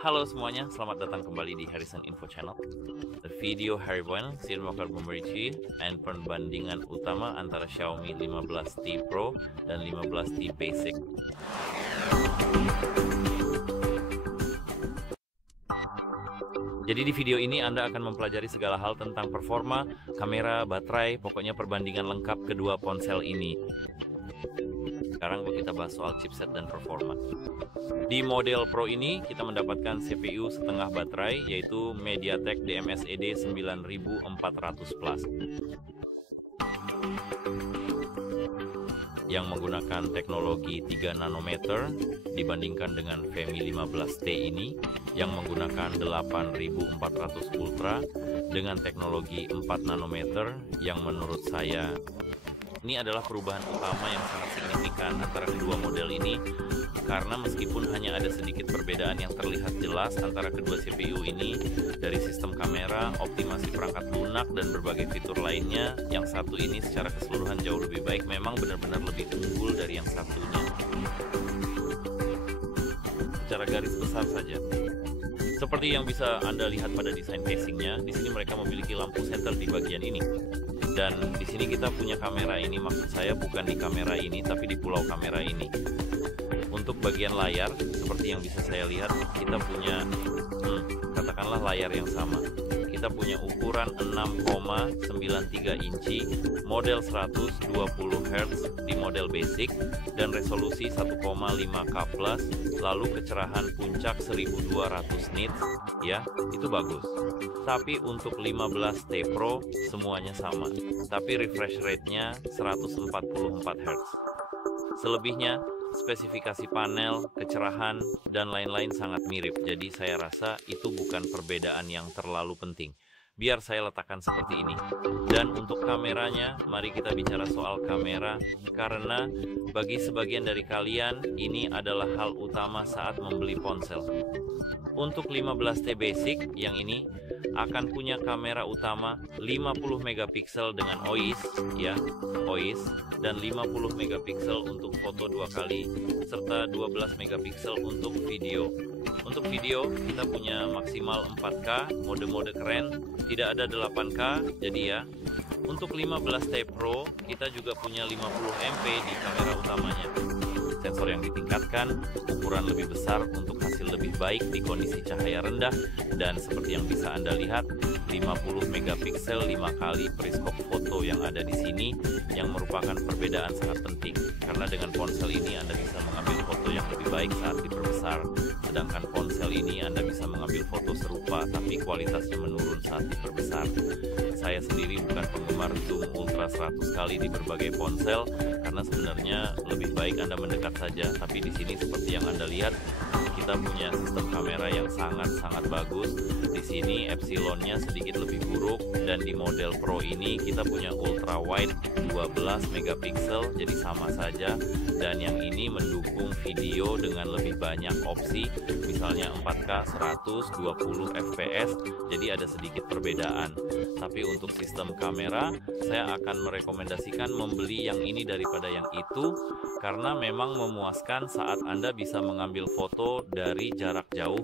Halo semuanya, selamat datang kembali di Harrison Info Channel. The video hari ini saya akan memberi and perbandingan utama antara Xiaomi 15T Pro dan 15T Basic. Jadi di video ini Anda akan mempelajari segala hal tentang performa, kamera, baterai, pokoknya perbandingan lengkap kedua ponsel ini. Sekarang kita bahas soal chipset dan performa. Di model Pro ini kita mendapatkan CPU setengah baterai yaitu MediaTek DMS-ED 9400 Plus yang menggunakan teknologi 3 nanometer dibandingkan dengan Femi 15T ini yang menggunakan 8400 Ultra dengan teknologi 4 nanometer yang menurut saya ini adalah perubahan utama yang sangat signifikan antara kedua model ini, karena meskipun hanya ada sedikit perbedaan yang terlihat jelas antara kedua CPU ini dari sistem kamera, optimasi perangkat lunak, dan berbagai fitur lainnya, yang satu ini secara keseluruhan jauh lebih baik, memang benar-benar lebih unggul dari yang satunya. Secara garis besar saja. Seperti yang bisa Anda lihat pada desain casingnya, di sini mereka memiliki lampu senter di bagian ini. Dan di sini kita punya kamera ini, maksud saya bukan di kamera ini, tapi di pulau kamera ini. Untuk bagian layar, seperti yang bisa saya lihat, kita punya, katakanlah layar yang sama. Kita punya ukuran 6,93 inci, model 120 Hz di model basic, dan resolusi 1,5K+, lalu kecerahan puncak 1200 nits, ya, itu bagus. Tapi untuk 15T Pro semuanya sama, tapi refresh rate-nya 144 Hz. Selebihnya, spesifikasi panel, kecerahan, dan lain-lain sangat mirip, jadi saya rasa itu bukan perbedaan yang terlalu penting. Biar saya letakkan seperti ini. Dan untuk kameranya, mari kita bicara soal kamera, karena bagi sebagian dari kalian, ini adalah hal utama saat membeli ponsel. Untuk 15T Basic, yang ini akan punya kamera utama 50 megapiksel dengan OIS, ya, OIS, dan 50 megapiksel untuk foto 2 kali, serta 12 megapiksel untuk video. Untuk video, kita punya maksimal 4K, mode-mode keren, tidak ada 8K, jadi ya. Untuk 15T Pro, kita juga punya 50 MP di kamera utamanya. Sensor yang ditingkatkan, ukuran lebih besar untuk hasil lebih baik di kondisi cahaya rendah, dan seperti yang bisa Anda lihat, 50 megapiksel 5 kali periskop foto yang ada di sini, yang merupakan perbedaan sangat penting, karena dengan ponsel ini Anda bisa mengambil foto yang lebih baik saat diperbesar, sedangkan ponsel ini Anda bisa mengambil foto serupa, tapi kualitasnya menurun saat diperbesar. Saya sendiri bukan penggemar zoom ultra 100 kali di berbagai ponsel, karena sebenarnya lebih baik Anda mendekat saja, tapi di sini seperti yang Anda lihat, kita punya sistem kamera yang sangat-sangat bagus. Di sini epsilonnya sedikit lebih buruk, dan di model Pro ini kita punya ultra wide 12 megapiksel, jadi sama saja, dan yang ini mendukung video dengan lebih banyak opsi, misalnya 4K 120 fps, jadi ada sedikit perbedaan. Tapi untuk sistem kamera, saya akan merekomendasikan membeli yang ini daripada yang itu, karena memang memuaskan saat Anda bisa mengambil foto dari jarak jauh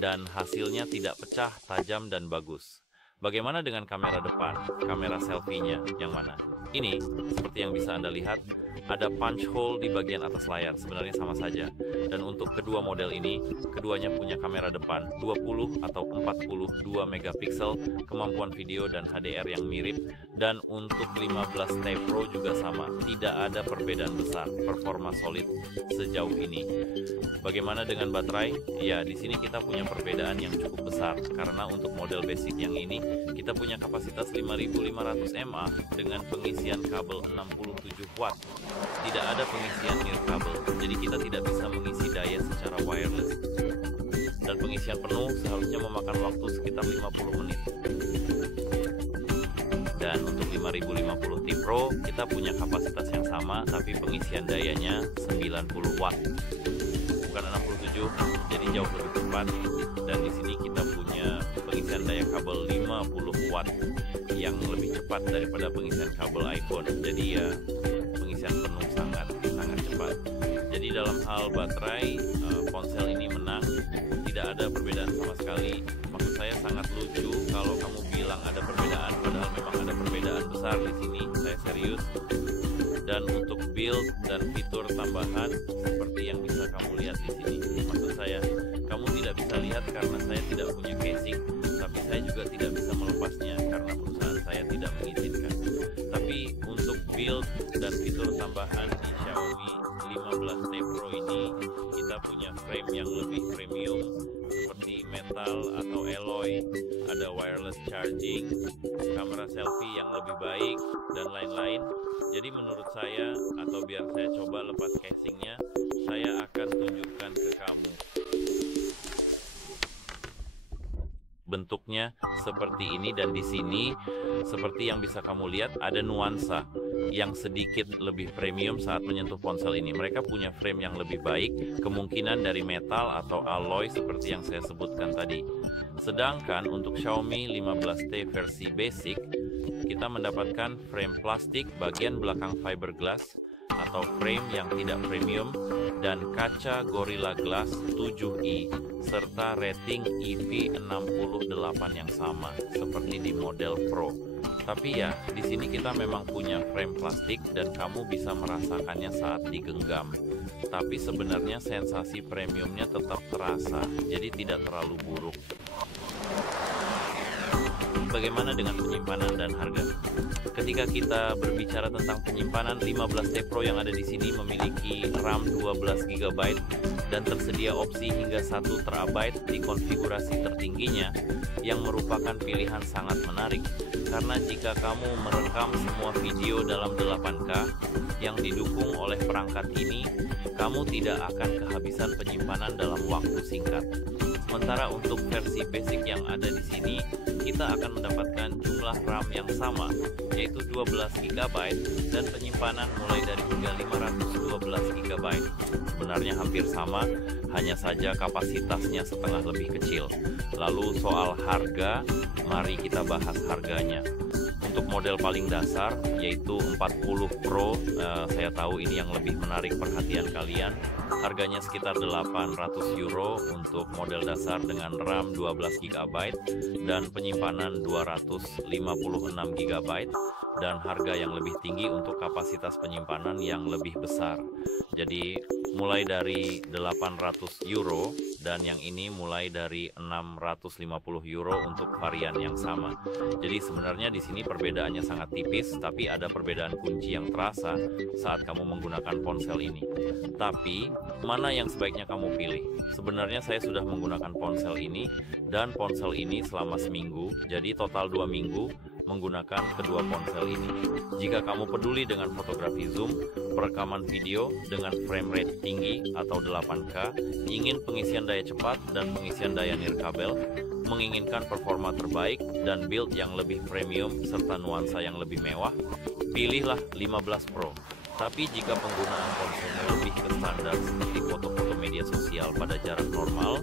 dan hasilnya tidak pecah, tajam, dan bagus. Bagaimana dengan kamera depan? Kamera selfie-nya yang mana? Ini, seperti yang bisa Anda lihat, ada punch hole di bagian atas layar, sebenarnya sama saja. Dan untuk kedua model ini, keduanya punya kamera depan 20 atau 42 megapiksel, kemampuan video dan HDR yang mirip, dan untuk 15T Pro juga sama, tidak ada perbedaan besar, performa solid sejauh ini. Bagaimana dengan baterai? Ya, di sini kita punya perbedaan yang cukup besar, karena untuk model basic yang ini, kita punya kapasitas 5500 mAh dengan pengisian kabel 67 watt. Tidak ada pengisian nirkabel, jadi kita tidak bisa mengisi daya secara wireless. Dan pengisian penuh seharusnya memakan waktu sekitar 50 menit. Dan untuk 5050T Pro, kita punya kapasitas yang sama, tapi pengisian dayanya 90 watt. Bukan 67, jadi jauh lebih cepat. Dan di sini kita punya pengisian daya kabel 50 watt yang lebih cepat daripada pengisian kabel iPhone. Jadi ya, pengisian penuh sangat cepat. Jadi dalam hal baterai, ponsel ini menang, tidak ada perbedaan Jadi maksud saya sangat lucu kalau kamu bilang ada perbedaan, padahal memang ada perbedaan besar di sini. Saya serius. Dan untuk build dan fitur tambahan seperti yang bisa kamu lihat di sini. Maksud saya, kamu tidak bisa lihat karena saya tidak punya casing, tapi saya juga tidak bisa melepasnya karena perusahaan saya tidak mengizinkan. Tapi untuk build dan fitur tambahan di Xiaomi 15T Pro ini, kita punya frame yang lebih premium seperti metal atau alloy, ada wireless charging, kamera selfie yang lebih baik, dan lain-lain. Jadi menurut saya, atau biar saya coba lepas casingnya, saya akan tunjukkan ke kamu. Bentuknya seperti ini, dan di sini seperti yang bisa kamu lihat ada nuansa yang sedikit lebih premium saat menyentuh ponsel ini. Mereka punya frame yang lebih baik, kemungkinan dari metal atau alloy seperti yang saya sebutkan tadi. Sedangkan untuk Xiaomi 15T versi basic, kita mendapatkan frame plastik bagian belakang fiberglass atau frame yang tidak premium dan kaca Gorilla Glass 7i serta rating IP68 yang sama seperti di model Pro. Tapi ya, di sini kita memang punya frame plastik dan kamu bisa merasakannya saat digenggam. Tapi sebenarnya sensasi premiumnya tetap terasa, jadi tidak terlalu buruk. Bagaimana dengan penyimpanan dan harga? Ketika kita berbicara tentang penyimpanan, 15T Pro yang ada di sini memiliki RAM 12 GB dan tersedia opsi hingga 1 TB di konfigurasi tertingginya, yang merupakan pilihan sangat menarik. Karena jika kamu merekam semua video dalam 8K yang didukung oleh perangkat ini, kamu tidak akan kehabisan penyimpanan dalam waktu singkat. Sementara untuk versi basic yang ada di sini, kita akan mendapatkan jumlah RAM yang sama, yaitu 12 GB dan penyimpanan mulai dari hingga 512 GB. Sebenarnya hampir sama, hanya saja kapasitasnya setengah lebih kecil. Lalu soal harga, mari kita bahas harganya. Untuk model paling dasar, yaitu 40 Pro, saya tahu ini yang lebih menarik perhatian kalian. Harganya sekitar 800 euro untuk model dasar dengan RAM 12 GB dan penyimpanan 256 GB, dan harga yang lebih tinggi untuk kapasitas penyimpanan yang lebih besar. Jadi mulai dari 800 euro dan yang ini mulai dari 650 euro untuk varian yang sama. Jadi sebenarnya di sini perbedaannya sangat tipis, tapi ada perbedaan kunci yang terasa saat kamu menggunakan ponsel ini. Tapi mana yang sebaiknya kamu pilih? Sebenarnya saya sudah menggunakan ponsel ini, dan ponsel ini selama seminggu, jadi total 2 minggu menggunakan kedua ponsel ini. Jika kamu peduli dengan fotografi zoom, perekaman video dengan frame rate tinggi atau 8K, ingin pengisian daya cepat dan pengisian daya nirkabel, menginginkan performa terbaik dan build yang lebih premium serta nuansa yang lebih mewah, pilihlah 15 Pro. Tapi jika penggunaan ponselnya lebih ke standar seperti foto-foto media sosial pada jarak normal,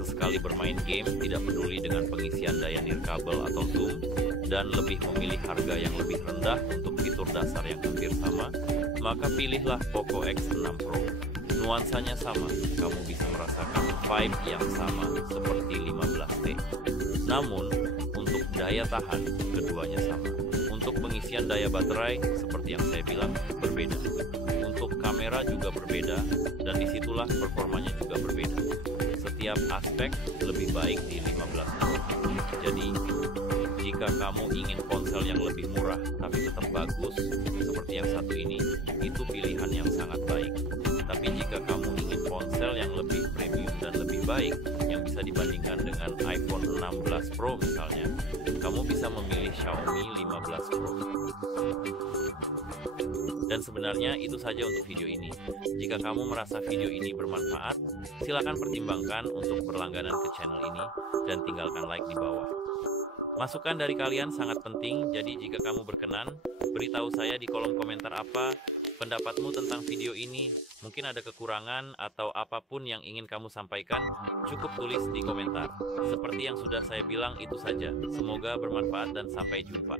sesekali bermain game, tidak peduli dengan pengisian daya nirkabel atau zoom, dan lebih memilih harga yang lebih rendah untuk fitur dasar yang hampir sama, maka pilihlah Poco X6 Pro. Nuansanya sama, kamu bisa merasakan vibe yang sama seperti 15T. Namun, untuk daya tahan, keduanya sama. Untuk pengisian daya baterai, seperti yang saya bilang, berbeda. Untuk kamera juga berbeda, dan disitulah performanya juga berbeda. Setiap aspek lebih baik di 15 Pro. Jadi, jika kamu ingin ponsel yang lebih murah tapi tetap bagus, seperti yang satu ini, itu pilihan yang sangat baik. Tapi jika kamu ingin ponsel yang lebih premium dan lebih baik, yang bisa dibandingkan dengan iPhone 16 Pro misalnya, kamu bisa memilih Xiaomi 15 Pro. Dan sebenarnya itu saja untuk video ini. Jika kamu merasa video ini bermanfaat, silakan pertimbangkan untuk berlangganan ke channel ini dan tinggalkan like di bawah. Masukan dari kalian sangat penting, jadi jika kamu berkenan, beritahu saya di kolom komentar apa pendapatmu tentang video ini. Mungkin ada kekurangan atau apapun yang ingin kamu sampaikan, cukup tulis di komentar. Seperti yang sudah saya bilang, itu saja. Semoga bermanfaat dan sampai jumpa.